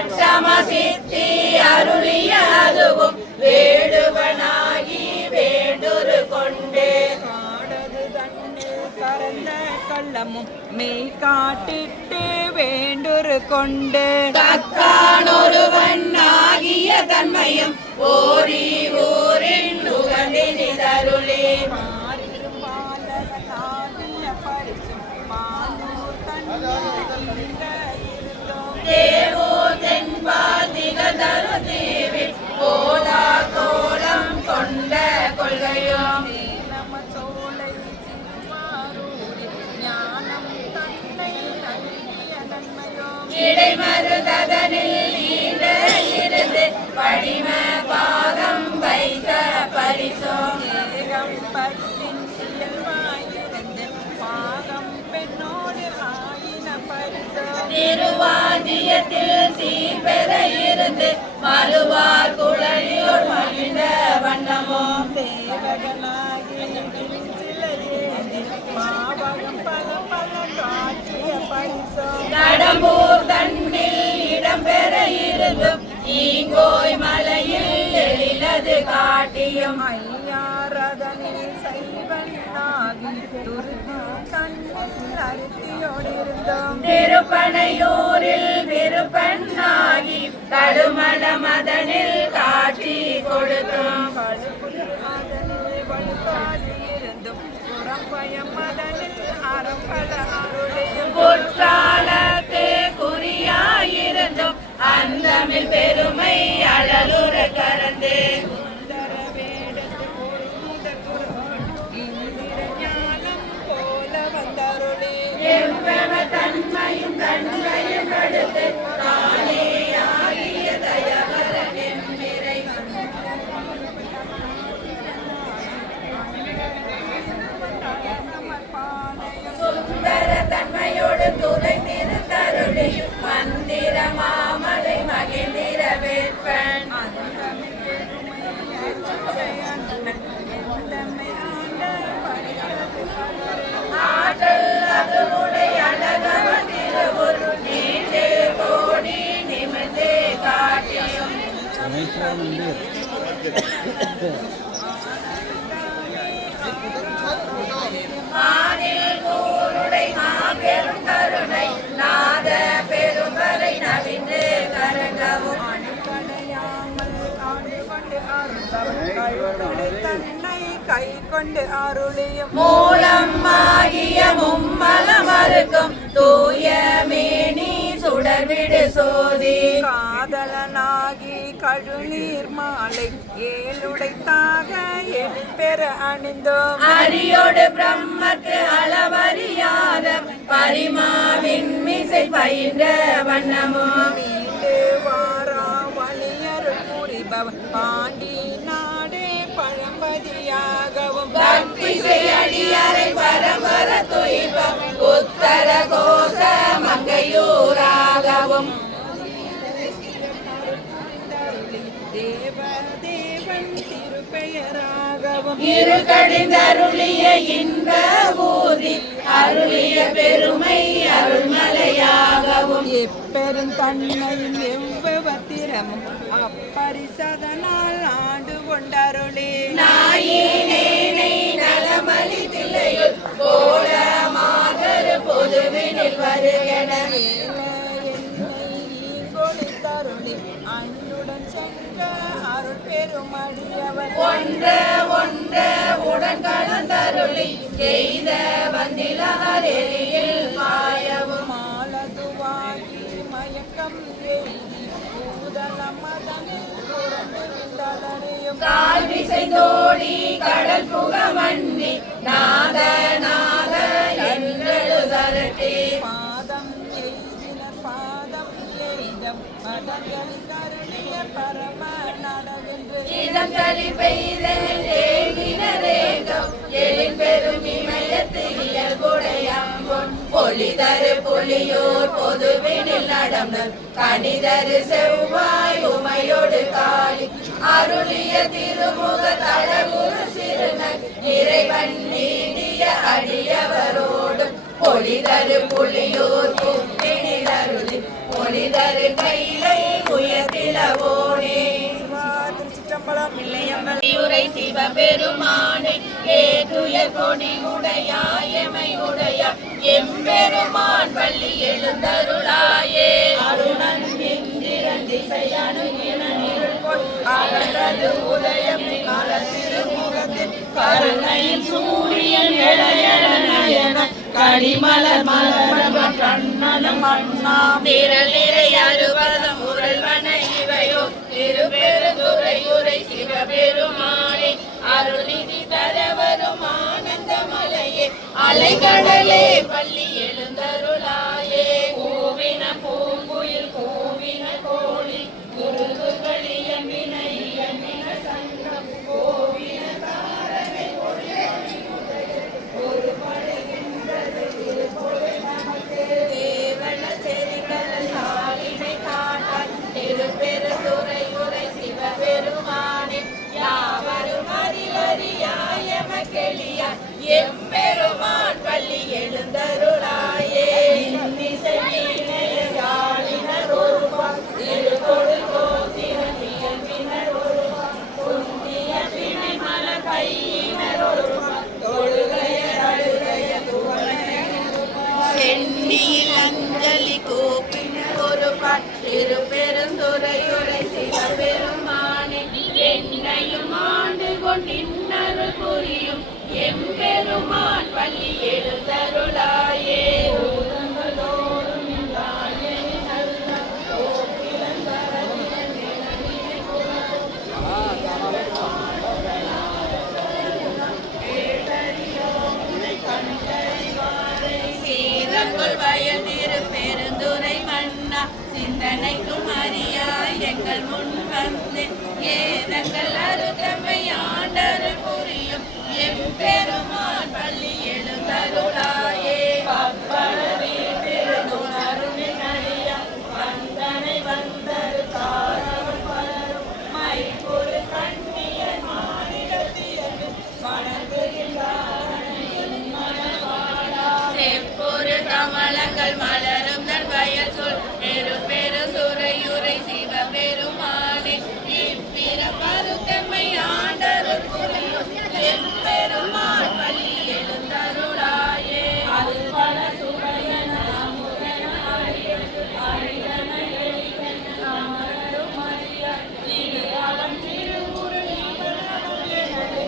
அட்டம சித்தி அருளிய அதுவும் வேடுவனாகி வேண்டுரு கொண்டு காடது தண்ணில் கறந்த கள்ளமும் மெய் காட்டிட்டு வேண்டுரு கொண்டு தக்கானொருவன் ஆகிய தன்மையும் ஓரி ஊரின் உகந்தினிதருளே தேவோ தென்பால் திகதரு தீவில் போதா கோலம் கொண்ட கொள்கையும் நம சோலை திருவாரூரில் ஞானம் தன்னை நல்கிய நன்மையும் இடைமருதனில் நீண்ட இருந்து படிம பாதம் வைத்த பரிசோம் ஏகம் பட்டின் இயல்பாயிருந்து பாகம் பெண்ணோடு ஆயின பரிசம் திருவாதியத்தில் சீர்பெற இருந்து மறுவார் குழலியோர் மகிழ்ந்த வண்ணமோ சேவகனாகி சிலையேறி பாவகம் பல பல காட்டிய பரிசம் கடம்பூர் தண்டில் இடம்பெற இருந்தும் ஈங்கோய் மலையில் எழிலது காட்டியும் ஐயாரதனில் சைவனாகி துருத்தி தன்னில் அருத்தியோடிருந்தோம் திருப்பனையூரில் விருப்பனாகி கடுமட மதனில் காட்சி கொடுத்தும் அதனில் வலுக்காது இருந்தும் புறம்பயம் மதனில் அறம்பல அருளையும் குற்றாலத்தே குறியாயிருந்தும் அந்தமில் பெருமை அழலுற கறந்து சுந்தர வேடத்து ஒரு முதல் குருவன் இந்திர ஞானம் போல வந்தருளே எவ்வள தன்மையும் தன்மையும் அடுத்து தானே ஆகிய தயவரன் எம்மிறை சுந்தர தன்மையோடு துணை திருத்தருளியும் மந்திர மாமலை மகிழ்ந்திர வேற்பன் ஆற்றல் அதனுடைய அழகவ திருவுரு நீண்டு கோடி நிமிர்ந்து காட்டியும் மானில் கூருடை மாபெரும் கருணை நாத பெரும்பலை நவிந்து கரங்கவும் தன்னை கை கொண்டு அருளியும் மூலம் ஆகிய மும்மலமருக்கும் தூய மேனி சுடர்விடு சோதி காதலனாகி கழுநீர் மாலை ஏழுடைத்தாக எழிற்பெற அணிந்தோம் அரியோடு பிரம்மக்கு அளவறியாத பரிமாவின் மிசை பயின்ற வண்ணமோ மீண்டு வாரா வழியர் புரிபவன் பாண்டி நாடே பழம்பதியாகவும் பக்தி செய்யடியரை பரம்பர துயிப்பம் உத்தர கோஷ மங்கையூராகவும் தேவதேவன் திருப்பெயராகவும் இருகடிந்தருளிய இன்ப ஊதி அருளிய பெருமை அருள்மலையாகவும் எப்பெரும் தன்மையும் எவ்வத்திரமும் அப்பரிசதனால் ஆண்டு கொண்டருளே நாயினேனை நலமலி தில்லையுள் போல மாதர் பொதுவினில் வருகென தருளி அன்னுடன் சென்ற அருள் பெருமடியவன் ஒன்ற ஒன்ற உடன் கலந்தருளி எய்த வந்திலார் எரியில் பாயவும் மாலதுவாகி மயக்கம் எய்தி பூதல மதனில் புரண்டு விந்தலறியும் கால் விசை தோடி கடல் புக மன்னி நாத நாத என்றெழுதரட்டி பாதம் எய்தின பாதம் எய்தம் மதங்களில் கருளிய பரம நடவென்று இதம் சரி பெய்தனில் ஏகினரேகம் எழில் பெரும் இமயத்து இயல்புடையம்பொன் பொலிதரு புலியோர் பொதுவினில் நடந்தல் கணிதரு செவ்வாய் உமையோடு காளி அருளிய திருமுக தழகுரு சிறுநன் இறைவன் நீடிய அடியவரோடு பொலிதரு புலியோர் பொப்பினில் அருளி பொலிதரு கைலை வல்லவோனே திருச்சிற்றம்பலம் உரை சிவபெருமானே ஏற்றுய கொடி உடையாய் எமை உடையாய் எம்பெருமான் பள்ளி எழுந்தருளாயே அருணன் இந்திரன் திசையணுகின இருள்போல் அகன்றது உதயம் கால திருமுகத்தில் கருணையில் சூரியன் எழையன கடிமலர் மலர் கண்ணனும் அண்ணா திரள் நிறை அறுபதம் முரல்வன இவையோ திருப்பெருந்துறை உரை சிவபெருமானே அருள்நிதி தரவரும் ஆனந்த மலையே அலைகடலே பள்ளி எழுந்தருளாயே கோவின பூங்குயில் கோவின கோழி குருகுகள் இயம்பின இயம்பின சங்கம் கோவின தாரகை ஒரு படுகின்றது திருப்பொழு நமக்கு தேவன செறிகள் சாலினை காட்டாய் திருப்பெருந்துறை உரை சிவபெருமானே யாவரும் அறிவறியாய மகளியாய் எம்பெருமான் பள்ளி எழுந்தருளாயே இன்னிசை யாழினர் ஒருபால் திருக்கொடு கோத்திரம் இயம்பினர் ஒருபால் குந்திய பிணை மலர் கையினர் ஒருபால் தொழுகையர் அழுகைய சென்னியில் அஞ்சலி கோப்பினர் ஒருபால் திருப்பெருந்துறையுரை சிவபெருமானே என்னையும் ஆண்டு கொண்டின்னருள் புரியும் எம்பெருமான் பள்ளி எழுந்தருளாயே ஊரங்களோடும் சீதங்கொள் வயல் திருப்பெருந்துறை மன்னா சிந்தனைக்கும் அறியாய் எங்கள் முன் வந்து ஏதங்கள் அருத்தமை ஆண்டருள் புரியும் எம்பெருமான் பள்ளி எழுந்தருளாயே பப்பளவே பெருந்துணருளின் அடியா வந்தனை வந்தரு காரவன் பலரும் மைப்பொரு கண்ணிய மாநிலத்தியது செப்பொரு கமலங்கள் மலரும் தன் வயல் சொல் பெருந்துறையுரை சிவபெருமானே இப்பிற பருத்தமை ஆண்டருள் புரியும் எம்பெருமான் பள்ளி எழுந்தருளாயே அல்பல சுவையன அமுதன அறியது அரிதன எளிதன அமரும் அறிய இது அவன் திருவுருள் இவனவன் எனது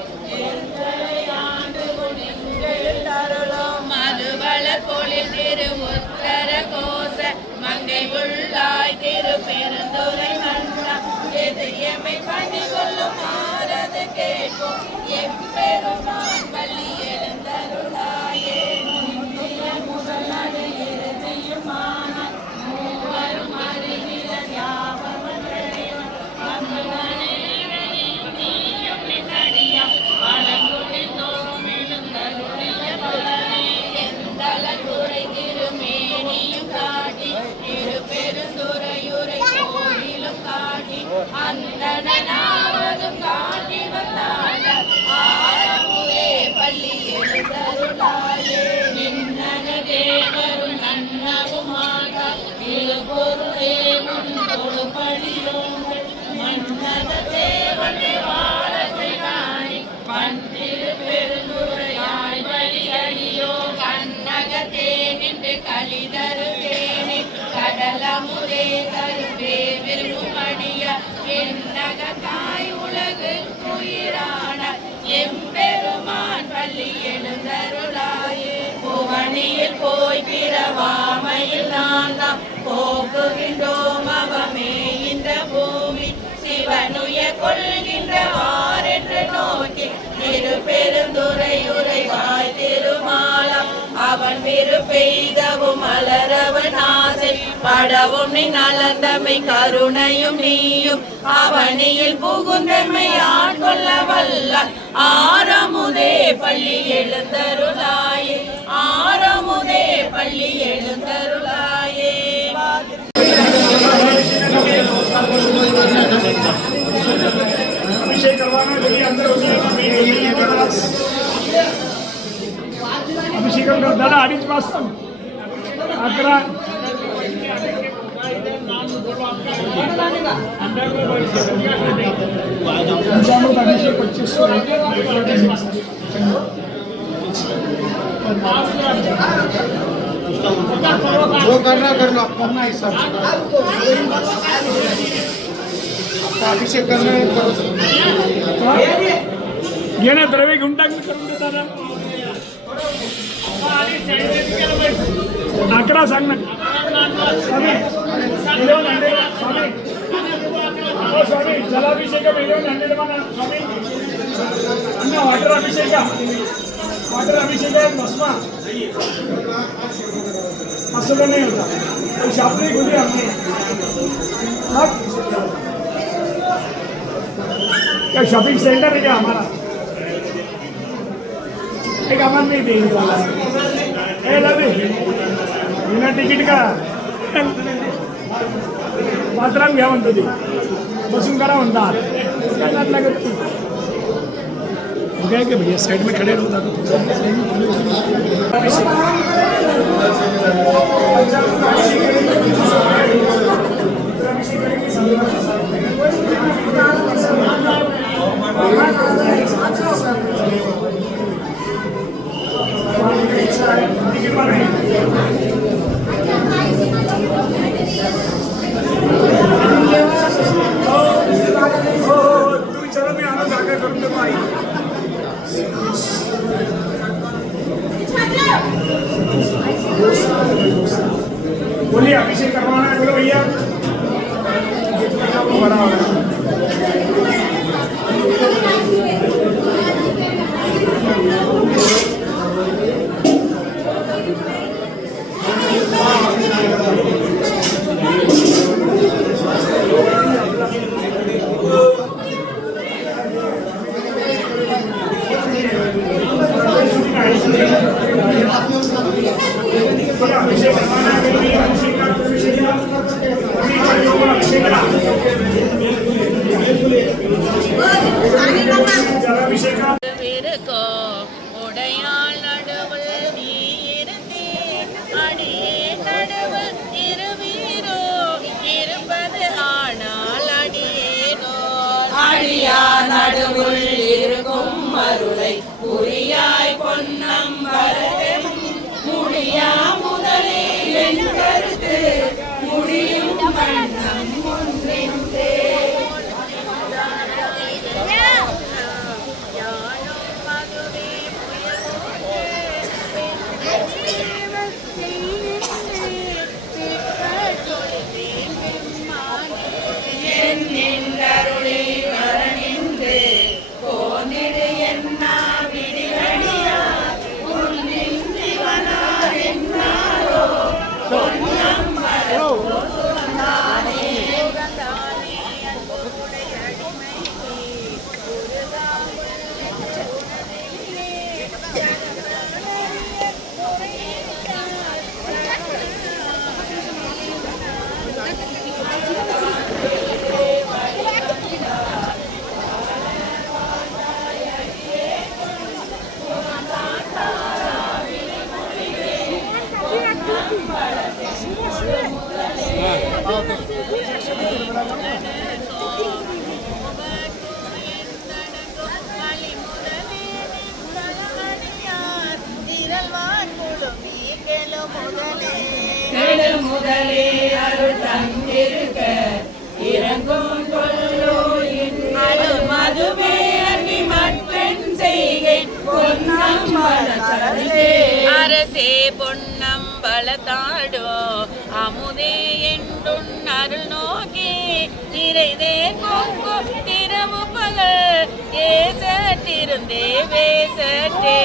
எந்தலை ஆண்டு கொண்டெழுந்தருளும் மதுவள பொழில் திருமுத்தர கோச மங்கை உள்ளாய் திருப்பெருந்துறை மன்னா எது எமை பணி கொள்ளும் ஆரது கேட்கும் எம்பெருமான் பள்ளி எழுந்தருளாயே முந்திய முதலது இறுதியும் ஆனால் மூவரும் அறிகிற யாவரும் இறைவன் அங்குதனேரையும் நீயும் நின்னடியா வளங்குடில் தோறும் எழுந்தருளிய பலனே எந்தள துறை திருமேனியும் காட்டி திருப்பெருந்துறையுரை கோயிலும் காட்டி அந்தனாவதும் காட்டி வந்தாங்க ஆரமுதே பள்ளி எழுந்தருளாயே நின்னன தேவரும் நன்னவுமாக இருபொருளே முன் தொழுபடியோங்கள் மன்னத தேவன் வாழசைகாணி பன்னிரு பெருந்துரையாய் வழியடியோ கண்ணகத்தே நின்று கலிதருவேனே கடலமுதே கருவே விரும்புமடிய என்னக காய் உலகு உயிரான எம்பெருமான் பள்ளி எழுந்தருளாயே புவனியில் போய் பிறவாமையில் நான் தான் போக்குகின்றோம் அவமே இந்த பூமி சிவனுய கொள்கின்றவாரென்று நோக்கி திருப்பெருந்துறையுரைவாய் திருமாலம் அவன் விரு பெய்தவும் மலரவன் ஆசை படவும் நீ நலந்தமை கருணையும் நீயும் அவனியில் புகுந்தமை ஆட்கொள்ள வல்ல ஆரமுதே பள்ளி எழுந்தருளாயே ஆரமுதே பள்ளி எழுந்தருளாயே अभिषेक करवाना जो भी अंदर अभिषेक दादा 2:30 वाजता 11 पंचामृत अभिषेक 2500 जो करना कर लो अपना हिसाब से अभिषेक करना है करो ये ना द्रव्य घंटा में करून देता ना 11 सांग ना स्वामी स्वामी जलाभिषेक मिलियन 100 म्हणा स्वामी अन्न वॉटर अभिषेक भस्मा असं तर नाही होता तो शास्त्री खुली हमने क्या शॉपिंग सेंटर है क्या हमारा एक अमन नहीं देने वाला ए लवी बिना टिकट का बाथरूम घ्या म्हणतो ती बसून करा म्हणतात काय नाद लागत ती क्या भैया साइड में खड़े रहो चलो मैं आना जाकर करूँ तो भाई बोलिए अभिषेक करवाना है बोलो भैया बड़ा हो रहा है உடையாள் நடுவுள் நீர்த்தி அடியே நடுவுள் இருவீரோ இருப்பது ஆனால் அடியேனோ அடியா நடுவுள் இருக்கும் அருளை புரியாய் பொன்னம் வரதும் முடியா முதலே என் கருத்து முடியும் வண்ணம் ஒன்றின்றே முதலே அருள் தந்திருக்க இறங்கும் கொல்லோ இன்னும் மதுவே அன்னி மற்றன் செய்கை அரசே பொன்னம்பல தாடோ அமுதே என்றுன் அருள் நோக்கி நிறைதே கொங்கு திறமு பகல் ஏசற்றிருந்தே வேசற்றே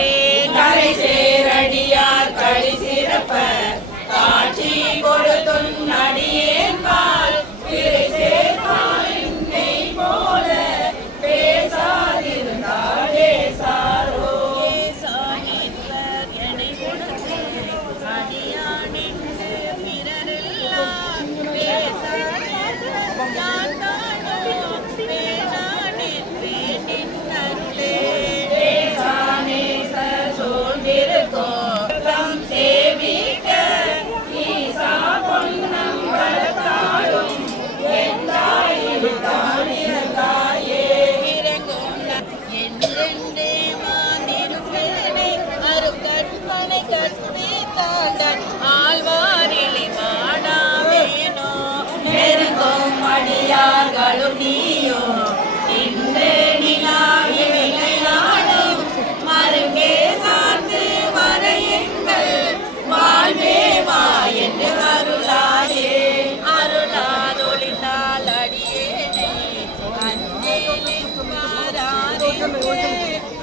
கரை சேரடியார் களி சிறப்ப காட்சி கொடுத்துன் அடியேன் பால் பிறை சேர்ப்பால் இன்னை போல பேசாதிருந்தாடே சாரோ சாகித்வர் என்னை கொடுத்து அடியானின்று பிறரெல்லாம் பேசாதிருந்தால் நான் தானோ பேனானின்றே நின்னருளே பேசானே சோழ்ந்திருக்கோ தம் சேவிக்க ஈசா பொன்ன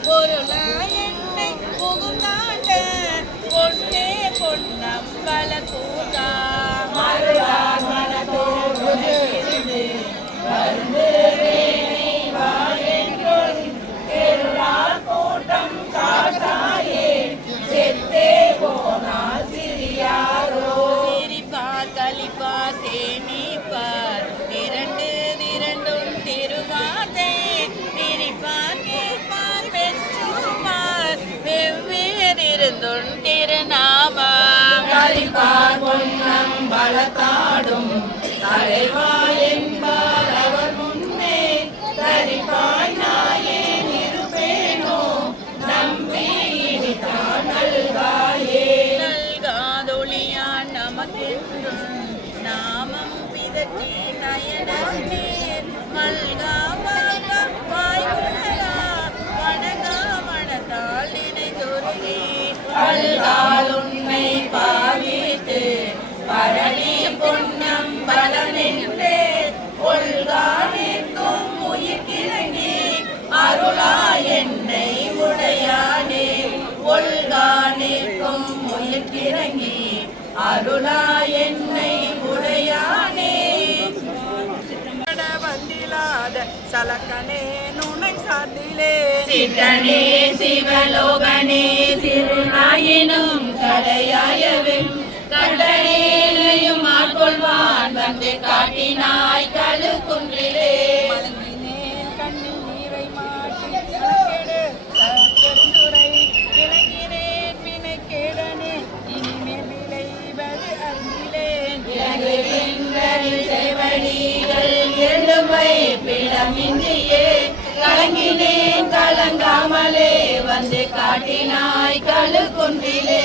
பொருளாய் என்னை புகுந்தாண்ட பொன்னே பொன்னம்பல கூத்தா மருளார் மனத்தோடு கூட்டம் காட்டாயே செத்தே போனால் சிறியாரோ சிரிப்பார் கலிப்பார் தேனிப்பார் திரண்டு திரண்டும் திருவாதே திரிப்பார் கேட்பார் வெற்றுமார் வெவ்வேறிருந்தும் திருநாமா கலிப்பார் பொன்னம் பலத்தாடும் தலைவா என்பார் அவர் முன்னே தரிப்பாய் நாயே நிருபேனோ நம்பி இனித்தான் நல்காயே நல்காதொழியான் நமக்கென்றும் நாமம் பிதற்றி நயனேர் மல்கா வாய்குழலா வணங்கா மனத்தால் நினைதுருகே பல்கால் உன்னை பாவித்து பரணி பொன்னம் பலனென்றே ஒல்கா நிற்கும் உயிர்க்கிறங்கி அருளா என்னை உடையானே ஒல்கா நிற்கும் உயிர்க்கிறங்கி அருளா என்னை உடையானே வந்திலாத சலக்கனே நுனை சாத்திலே சித்தனே சிவலோகனே சிறுநாயினும் கடையாயவும் கண்டனேயும் ஆட்கொள்வான் வந்து காட்டினாய் கழுக்குன்றிலே மலங்கினேன் கண்ணில் நீரை மாற்றி கலக்கெடு பெருந்துரை விளங்கினேன் வினை கேடனே இனிமேல் விளைவது அறிந்திலேன் செவடிகள் எழுமை பிடமின்றியே கலங்கினேன் கலங்காமலே வந்து காட்டினாய் கழுக்குன்றிலே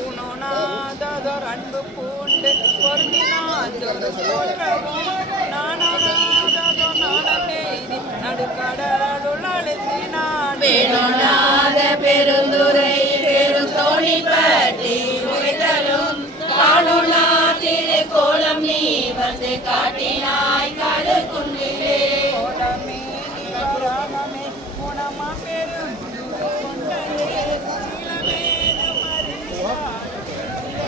ஊனோனாததோர் அன்பு பூண்டு பொருந்தினாதொரு போற்றவும் நானோனாததோ நானமே இது நடுக்கடலுள் அழுத்தினான் வேணோனாத பெருந்துரை பெருந்தோணி பற்றி உரைத்தலும் காணோனா திரு கோலம் நீ வந்து காட்டினாய் கழுக்குன்றிலே கோலமே நிவராமமே குணமா பெரும் கொண்டே சீலமேது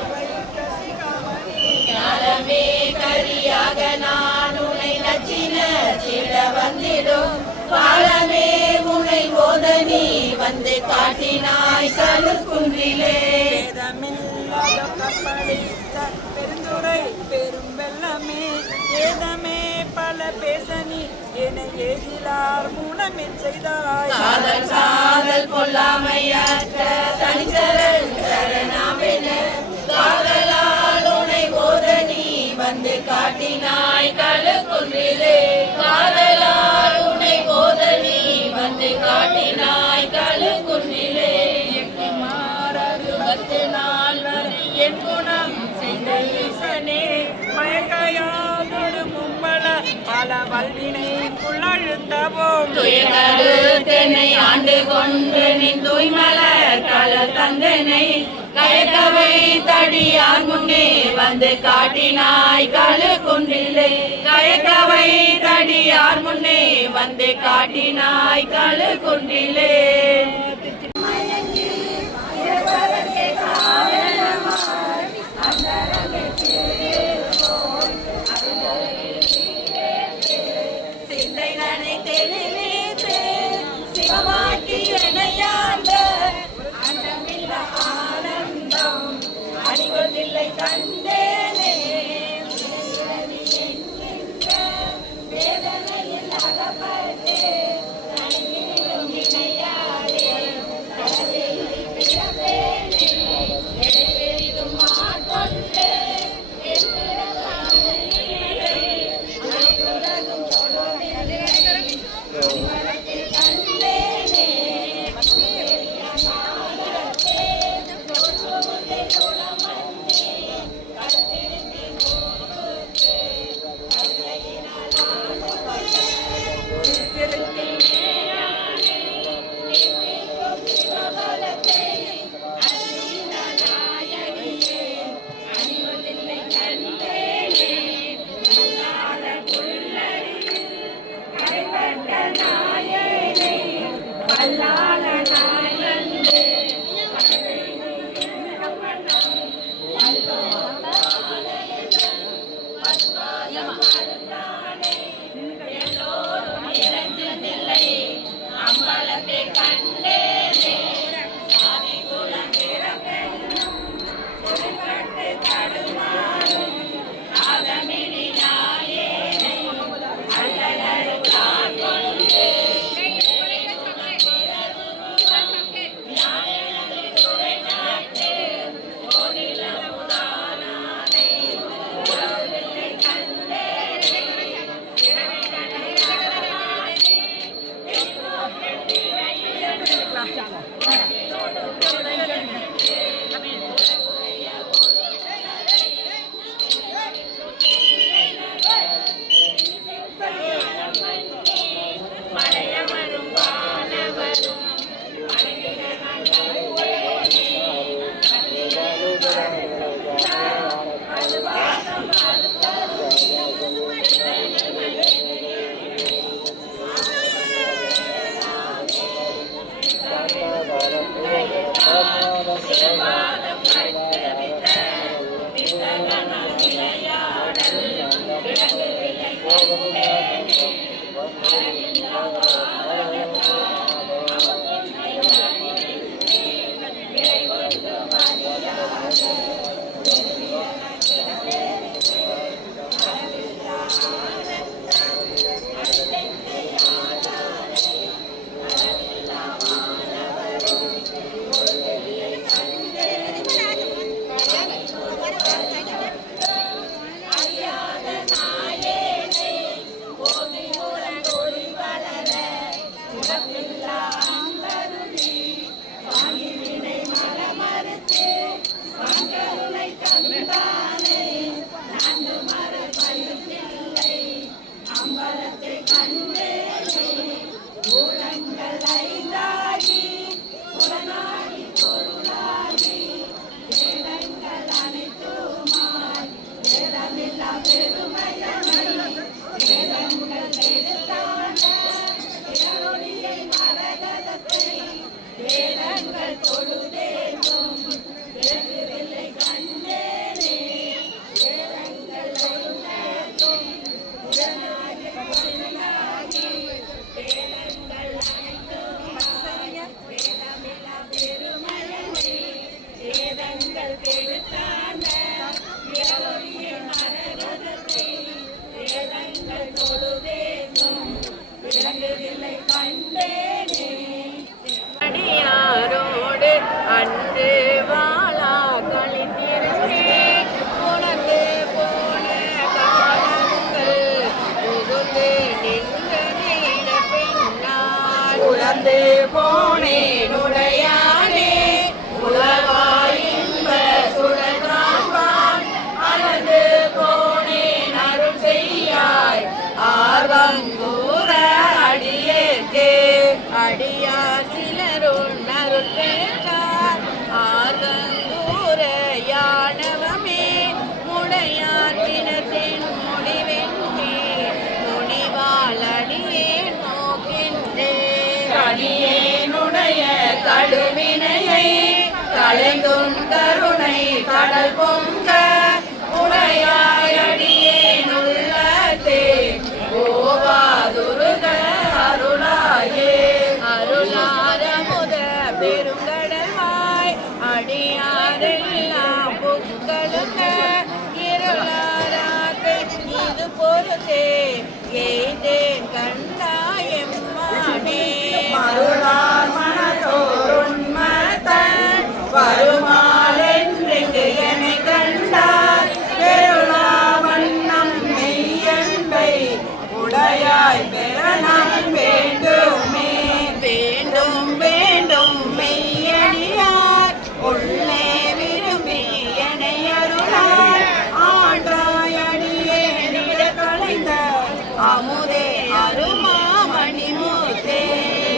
மறியாத சிகாமணி ஞானமே கரியாக நான் உனை நச்சின சில வந்திடும் காலமே உனை ஓத நீ வந்து காட்டினாய் கழுக்குன்றிலே வேதமில்லாத கப்பளித்த பெருந்துரை பெரும் வெள்ளமே ஏதமே பல பேசனி என ஏதிலார் மூலமில் செய்தாய் காதல் சாதல் கொல்லாமையற்ற தனிசரல் சரணாமென காதலால் உனை ஓத நீ வந்து காட்டினாய் கழுக்குன்றிலே காதலால் உனை ஓத நீ வந்து காட்டினாய் கழுக்குன்றிலே மாறறுபத்து நாள் வரை என் குணம் செய்த ஈசனே மயக்கையாதொரு மும்பள பல வல்வினைக்குள்ளழுத்தவும் துயகருத்தனை ஆண்டு கொண்டு நின் தூய்மலர் கல தந்தனை கயக்கவை தடியார் முன்னே வந்து காட்டினாய் கழுக்குன்றிலே கயக்கவை தடியார் முன்னே வந்து காட்டினாய் கழுக்குன்றிலே சிந்தைதனை தெளிவித்து சிவமாக்கி இணையாண்ட அண்டமில்ல ஆனந்தம் அடிகொண்டில்லை கண்டேனே வேதனையில் அகப்பட்டே தனியிலும் இணையாடே கடலில் பிறப்பேனே எடைபெரிதும் ஆட்கொண்டு கண்டேனே அடியாரோடு அன்று வாழா கழிந்திருந்தே உனக்கு போன காலங்கள் புகுந்து நின்ற நீட பெண்ணால் உலர்ந்து போனேன் உடையானே உலவாயின்ப சுடர் காண்பான் அலர்ந்து போனேன் அருள் செய்யாய் ஆர்வங்கூற அடியேற்கே அடியார் சிலருள் அருள் பெற்றார் ஆர்வங்கூற யானவமே முடையார் தினத்தின் முடிவென்றே துணிவால் அடியேன் நோக்கின்றேன் அடியேனுடைய கடுவினையை களைந்தும் கருணை கடல் பொங்க உடையாய் அடியேன் உள்ளத்தே ஓவாதுருக அருளாயே அருளாரமுத பெருங்கடல்வாய் அடியாரெல்லாம் புக்களுக்க இருளாராக இது பொறுத்தே எய்தேன் கண்டாயம்மானே மருளார் மனதோருண்மத்தன் வருமாலென்றெங்கு என்னை கண்டார் பெருளா வண்ணம் மெய்யன்பை உடையாய் பெறலாம் வேண்டுமே வேண்டும் வேண்டும் மெய்யடியார் உள்ளே விரும்பி என்னை அருளாய் ஆண்டாய் அடியே நிட கலைந்த அமுதே அருமாமணிமுத்தே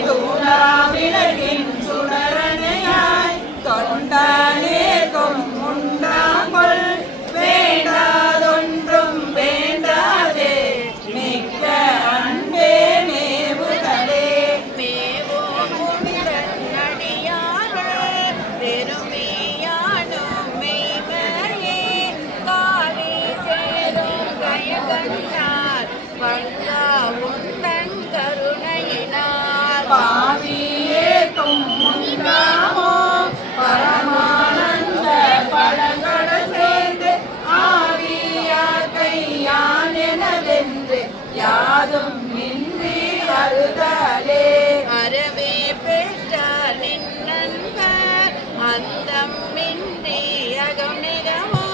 தூளா விளக்கின் சுடரணையாய் தொண்டனேற்கும் உண்டாங்கொள் வேண்டாதொன்றும் வேண்டாதே மிக்க அன்பே மேவுதலே மேவோம் உந்தன் அடியார்கள் பெருமையாடும் மெய்மையே காவி சேரும் கயகண்டார் வந்தா உந்தன் கருணையினார் பாவியேற்கும் உண்டாமோ பரமானந்த பழங்கட சேர்ந்து ஆவியாக்கை யான் எனதென்று யாதும் இன்றி அறுதலே அறவே பெற்றார் நின்னன்பர் அந்தம் இன்றி அகமிகமோ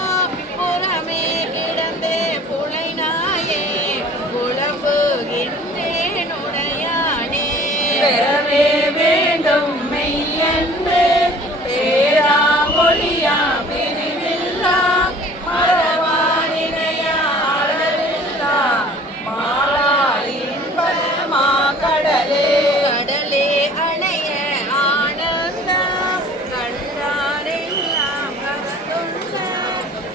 புறமே கிடந்தே புலைநாயே புலம்புகின்றேன் உடையானே பெறவே வேண்டும் மெய்யென்று பேரா ஒளியா பிரிவில்லா மரவானினையா அளவில்லா மாலா இன்பமா கடலே கடலே அணைய ஆனந்தம் கண்டாரெல்லாம் கரந்துள்ள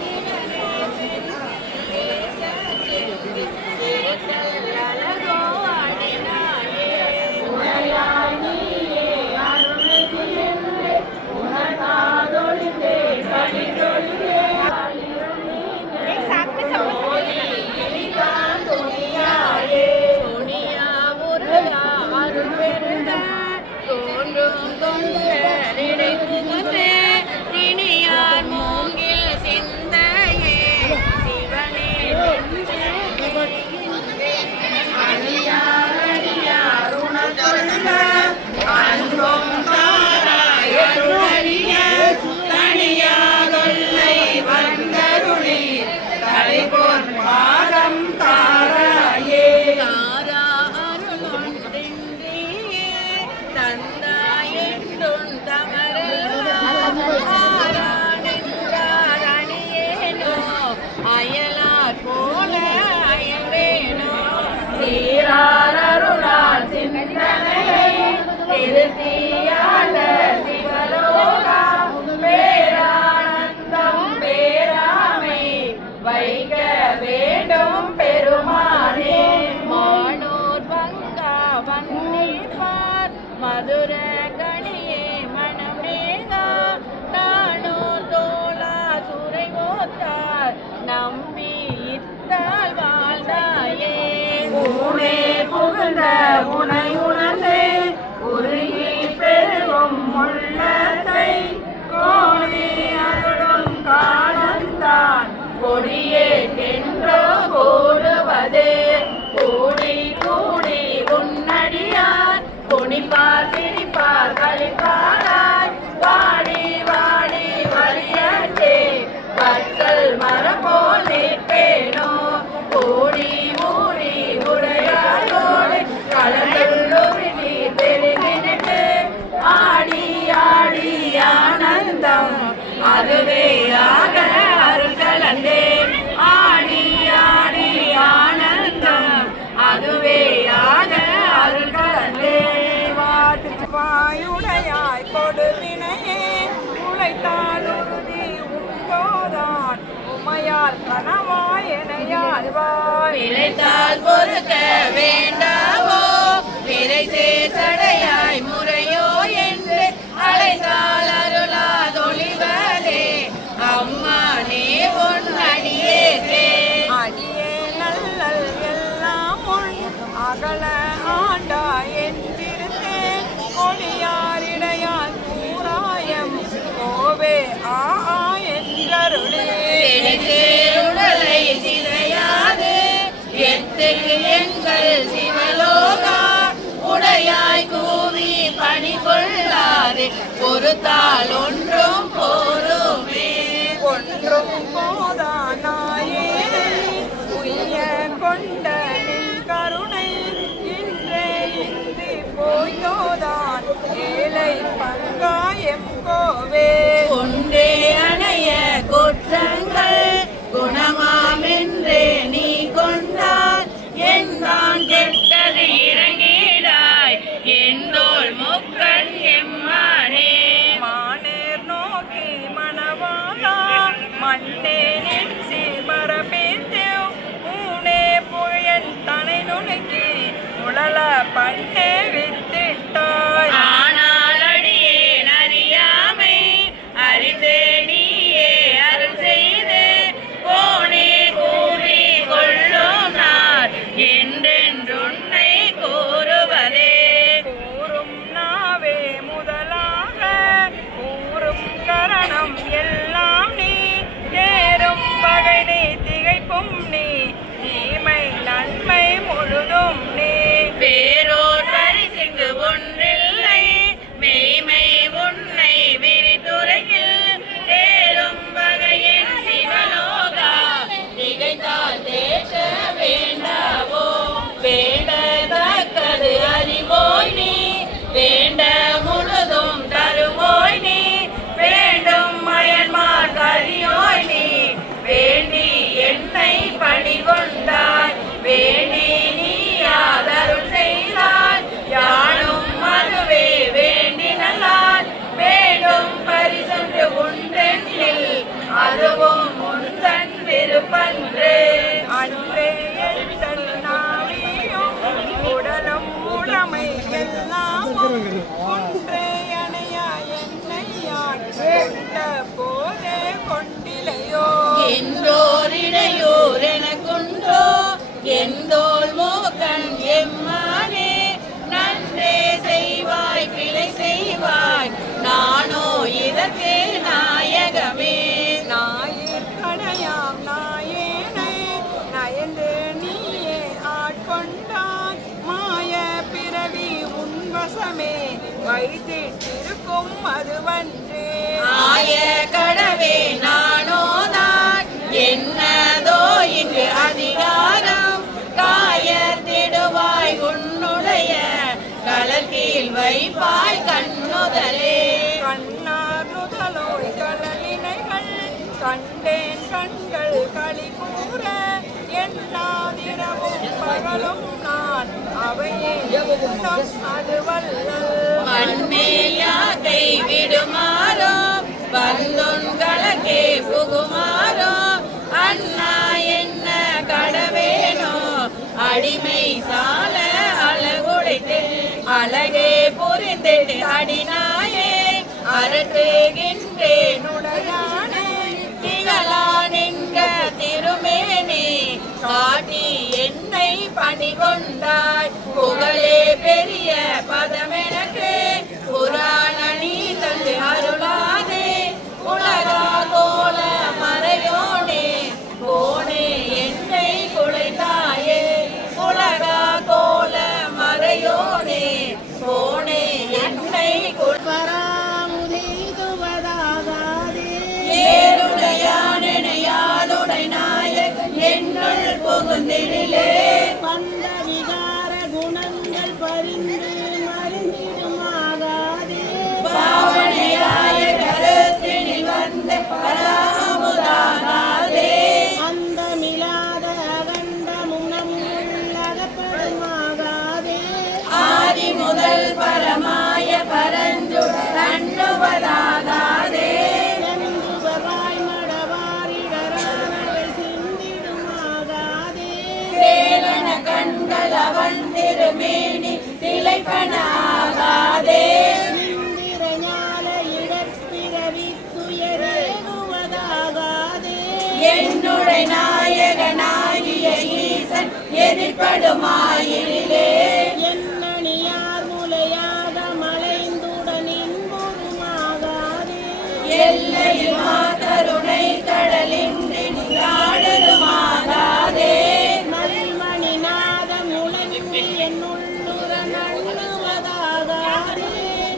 இவனே பெருமையே சத்திற்கு திருத்தல் அழகோ அடினாயே உடையாய் நீயே ஊனே புகுந்த உனை உணர்ந்தே உருகி பெருகும் உள்ளத்தை கோணி அருளும் காலந்தான் கொடியேற்றென்றோ கூடுவதே கூடி கூடி உன்னடியார் குனிப்பார் சிரிப்பார் கழிப்பாராய் வாடி வாடி வழியற்றே கற்கள் மரம் போல் நிற்பேனோ கூடி மூடி உடையாரோடு கலந்துள்ளி பெருகினே ஆடி ஆடி ஆனந்தம் அதுவே ஆக அருள் கலந்தே ஆடி ஆடி ஆனந்தம் அதுவே ஆக அருள் கலந்தே வாயுடையாய் கொடுவினையே உழைத்தால் உறுதி உண்டோதான் உமையால் கனவாய் எனையாழ்வாய் நினைத்தால் பொறுக்க வேண்டாவோ விரை சேசடையாய் முறையோ என்று அழைத்தால் அருளாதொழிவதே அம்மா நீ உன் அடியேற்றே அடியே நல்லல் எல்லாம் உன் அகல ஆண்டா என்றிருந்தேன் கொடியாரிடையால் கூறாயம் கோவே ஆ என்றருளே உடலை சிதையாது எத்துக்கு எங்கள் சிவலோகா உடையாய் கூவி பணி கொள்ளாது பொறுத்தால் ஒன்றும் போருமே ஒன்றும் போதானாயே உய்ய கொண்ட நின் கருணை இன்றே இன்றி போய்தோதான் ஏழை பங்காயம் கோவே கொண்டே அணைய குற்றங்கள் குணமாமென்றே நீ கொண்டால் என்றான் கெட்டது இறங்கிடாய் எந்தோள் முக்கண் எம்மானே மானேர் நோக்கி மணவாளா மண்ணே நின் சீர்மரபேத்தேவ் ஊனே புயல் தனை நுணுக்கி உழல பண்ணே வித்திட்டாய் ஆனால் அடியேன் அறியாமை அறிதே நீயே அருள் செய்து போனே கூவி கொள்ளும் நாள் என்றென்றுன்னை கூறுவதே கூறும் நாவே முதலாக கூறும் கரணம் எல்லாம் நீ தேரும் பகை நீ திகைப்பும் நீ தீமை நன்மை முழுதும் நீ பேரோர் பரிசிங்கு ஒன்றில்லை மெய்மை உன்னை விரித்துரையில் தேரும் வகையின் சிவலோகா திகைத்தால் தேச வேண்டாவோ வேண்டத்தக்கது அறிவோய் நீ வேண்ட முழுதும் தருவோய் நீ வேண்டும் மயன்மார் கரியோய் நீ வேண்டி என்னை பணி கொண்டாய் வேண்டி நீ யாதருள் செய்தாய் யானும் அதுவே வேண்டினால் வேண்டும் பரிசொன்று உண்டென்னில் அதுவும் உந்தன் விருப்பன்றே அன்றே எந்தன் நாவியும் உடலும் உடமை எல்லாமும் ஒன்றே அணையா என்னையான் கொண்ட போதே கொண்டிலையோ என்றோரிடையோர் எனக்குண்டோ எந்தோள் மோகன் எம்மானே நன்றே செய்வாய் பிழை செய்வாய் நானோ இதற்கே நாயகமே நாயிற்கடையாம் நாயேனை நயந்து நீயே ஆட்கொண்டாய் மாய பிறவி உன்வசமே வைத்திட்டிருக்கும் அதுவன்றே ஆய கடவே நானோதான் என்னதோ இங்கு அதிகாரம் காயத்திடுவாய் உன்னுடைய கலத்தில் வைப்பாய் கண்ணுதலே கண்ணார் நுதலோய் கலலினைகள் கண்டேன் கண்கள் களி கூற எல்லாதிரவும் பகலும் நான் அவையே உள்ளம் அது வல்லல் மண்மேல் யாக்கை விடுமாறோ வந்துண்களக்கே புகுமாறோ அண்ணா என்ன கடவேனோ அடிமை சால அழகுடைத்து அழகே புரிந்திட்டு அடினாயே அரற்றுகின்றேன் உடையானே திகழா நின்ற திருமேனி காட்டி என்னை பணி கொண்டாய் புகழே பெரிய பதமெனக்கு புராண நீ தந்து அருளாதே உலகா கோல மறையோனே போனே என்னை குலைந்தாயே உலகா கோல மறையோனே போனே என்னை ஏருடையானுடை நாயகன் என்னுள் புகுந்திடிலே வந்த விகார குணங்கள் பரிந்து மருந்திடுமாகாதே பாவனையாய கருத்தினில் வந்த பராமுதாகாதே அந்த மிலாத அகண்ட முனமுள்ளகப்படுமாகாதே ஆதி முதல் பரமாய பரஞ்சுடர் அண்ணுவதாகாதே செந்துவராய் மடவாரிடரானவை சிந்திடுமாகாதே சேலன கண்கள் அவன் திருமேனி திளைப்பனாகாதே இந்திர ஞால இடப்பிறவி துயரேகுவதாகாதே என்னுடைய நாயகனாகிய ஈசன் எதிர்படுமாயிலே எண்ணணியார் முலையாக மலைந்துடன் இன்புறுமாகாதே எல்லையில் கருணை கடலின்றி நாடலுமாகாதே மல்மணி நாதம் முழங்கி என்னுள்ளுற நண்ணுவதாகாதே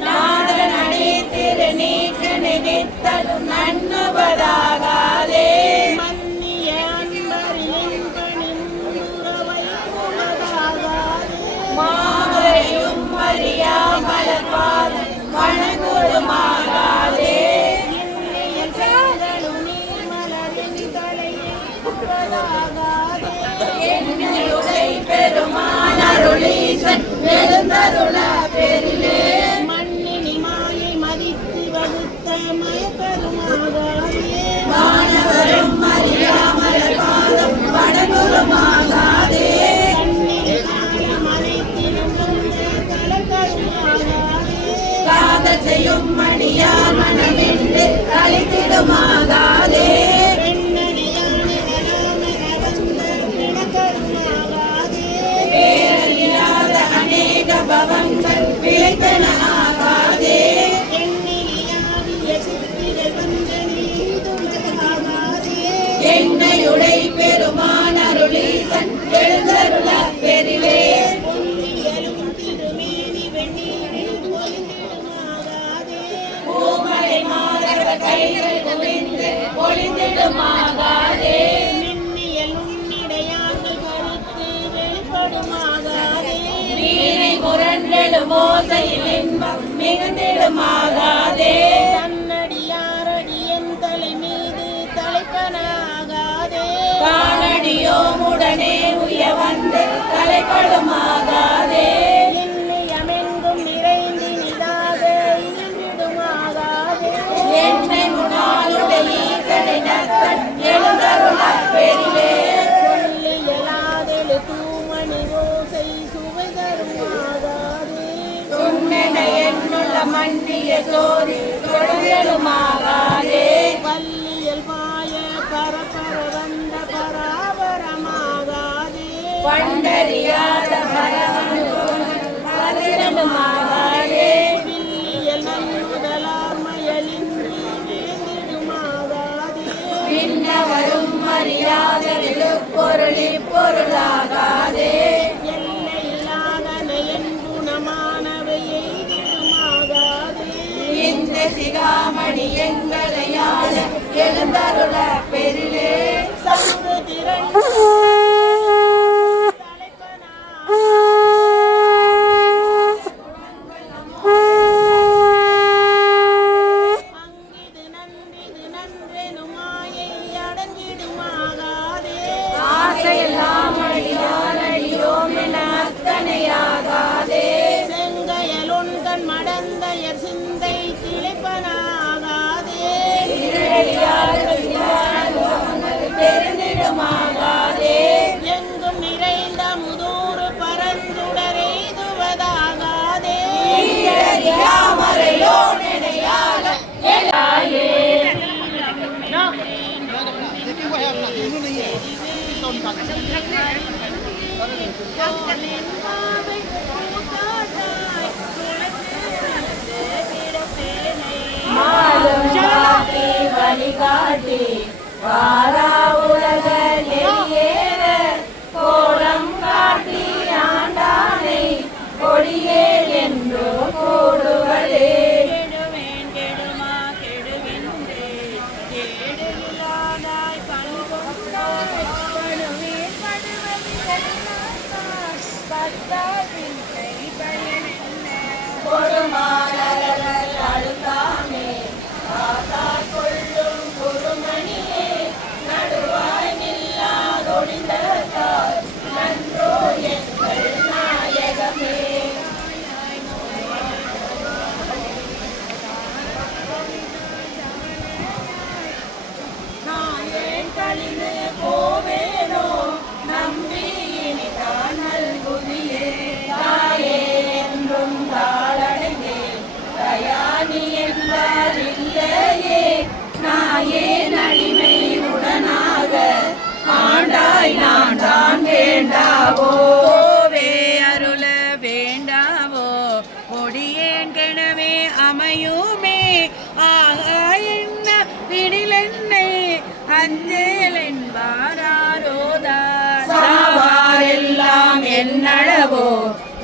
நாதன் அடி திரு நீக்கு நினைத்தலும் நண்ணுவதாகாதே மன்னிய அன்பர் என் பணி முன்னுற வைக்குவதாகாதே மாமரையும் அறியாமல் பாதம் வணங்குமாகாதே இன்னிய செங்கலும் நீர்மலரின் தலையேற்றுவதாகாதே என்னுடைய பெருமான் அருளீசன் எழுந்தருள பெரிலே மண்ணினி மாயை மதித்து வகுத்த மயப்பெருமாகாதே மாணவரும் அறியாமல் பாதம் வணங்குமாகாதே கண்ணில் கால மறைத்திருந்தும் கலக்கருமாகாதே காதல் செய்யும் மணியார் மனமின்று கழித்திடுமாகாதே பெண்ணடியான வராம அவந்தர் பிணக்கருமாகாதே பேரறியாத அநேக பவங்கள் விளைத்தன ஆகாதே எண்ணிலியாகிய சித்திரை வந்த நீதுமாகாதே என்னையுடை பெருமான் அருளீசன் எழுந்தருள பெரிலே பொன்னியலும் திருமேனி வெண்ணீரில் பொலிந்திடுமாகாதே பூமலை மாதர கைகள் குவிந்து ஒளிந்திடுமாகாதே மின்னியல் உன்னிடையாங்கள் கருத்து வெளிப்படுமாகாதே வீணை முரண்டெழும் ஓசையில் இன்பம் மிகுந்திடுமாகாதே தன்னடியாரடி என் தலை மீது தலைப்பனாகாதே காலடியோமுடனே உய வந்து தலைப்படுமாகாதே எண்ணியமெங்கும் நிறைந்து நிதாக இருந்திடுமாகாதே என்னை முன்னாளுடைய ஈசனை நத்தன் எழுந்தருள பெரிலே சொல்லியலாதெழு தூமணி ஓசை சுவை தருமாகாதே துண்ணென என்னுள்ள மண்டிய சோதி தொடங்கலுமாகாதே பல்லியல் பாய பரபர வந்த பராபரமாகாதே பண்டறியாத பரவனுமாகாதே வில்லியல் நன்முதலார்மயலின்றி விழுந்திடுமாகாதே பின்னவரும் அறியாத விழுப்பொருளி பொருளாகாதே எல்லையில்லாத நயன் குணமானவை எய்திடுமாகாதே இந்த சிகாமணி எங்களையாள எழுந்தருள பெரிலே சங்கு திரண்டு அங்கிது நன்றிது நன்றெனும் மாயை அடங்கிடுமாகாதே ஆசையெல்லாம் அழியாத கக்கனின் பாவை பூத்தாட்டாய் சுழன்று நடந்து கிடப்பேனே. மாலும் காட்டி வழிகாட்டி வாரா உலக நெறியேற கோலம் காட்டி ஆண்டானை கொடியேன் என்றோ கூடுவதே. கெடுவேன் கெடுமா கெடுகின்றே கேடு இல்லாதாய் பண்பொண்டாய் படுவேன் படுவது கருணாத்தாய் பத்தாவின் கை பயனென்ன. கொடுமானவர் அழுத்தாமே காத்தார் கொள்ளும் குருமணியே நடுவாய் நில்லாதொழிந்தார் நன்றோ எங்கள் நாயகமே. நாயேன் கழிந்து போவேனோ நம்பி இனிதான் நல்குதியே. தாயே என்றும் தாளடைந்தேன் தயானி என்பார் இல்லையே. நாயே நடிமை உடனாக ஆண்டாய் நான் தான் வேண்டாவோ. வே அருள வேண்டாவோ கொடியேன் கெனவே அமையுமே. ஆகா என்ன விடிலென்னை அஞ்சேல் என்பாரோதான் சாவாரெல்லாம் என்னளவோ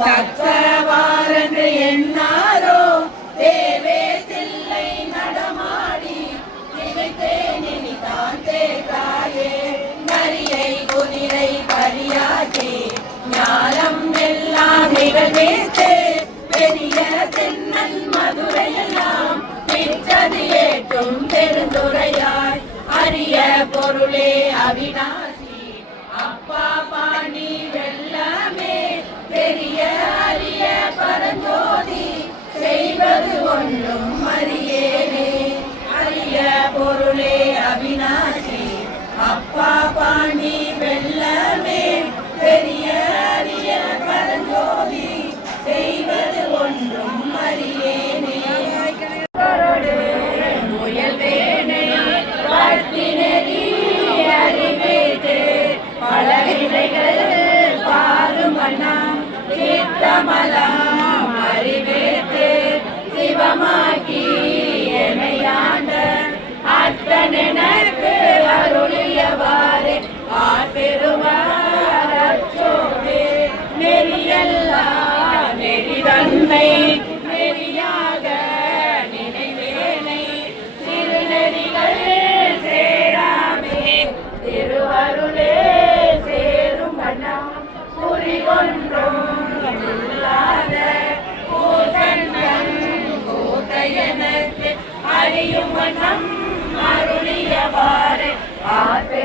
தக்கவாரென்று எண்ணாரோ. தேவே தில்லை நடமாடி நினைத்தேன் இனிதான் தேக்காயே. நரியை குதிரை பரியாக்கி ஞானம் எல்லாம் நிகழ்வேத்தே. பெரிய தென்னன் மதுரையெல்லாம் நிற்றது ஏற்றும் பெருந்துரையாய் அரிய பொருளே அவிநாசி அப்பா பாணி வெள்ளமே. பெரிய அரிய பரஞ்சோதி செய்வது ஒன்றும் அறியேனே. அரிய பொருளே அவிநாசி அப்பா பாணி வெள்ளமே. பெரிய அரிய பரஞ்சோதி செய்வது ஒன்றும் அறியேனே. முயல்வேனே பட்டினரி அறிவேதே பலவினைகள் பாரும் வண்ணம் சித்தமலாம் அறிவேதே. சிவமாக்கி எமையாண்ட அத்தனெனக்கு அருளியவாறு ஆற்பெருவார் அச்சோவே. நெறியல்லா நெறிதன்மை நெறியாக நினைவேனை சிறுநெறிகள் சேராமே. திருவருளே சேரும் வண்ணம் குறிகொன்றும் இல்லாத கூத்தன் கூத்தையனுக்கு அறியும் வண்ணம் அருளியவாறு ஆற்பெருவார்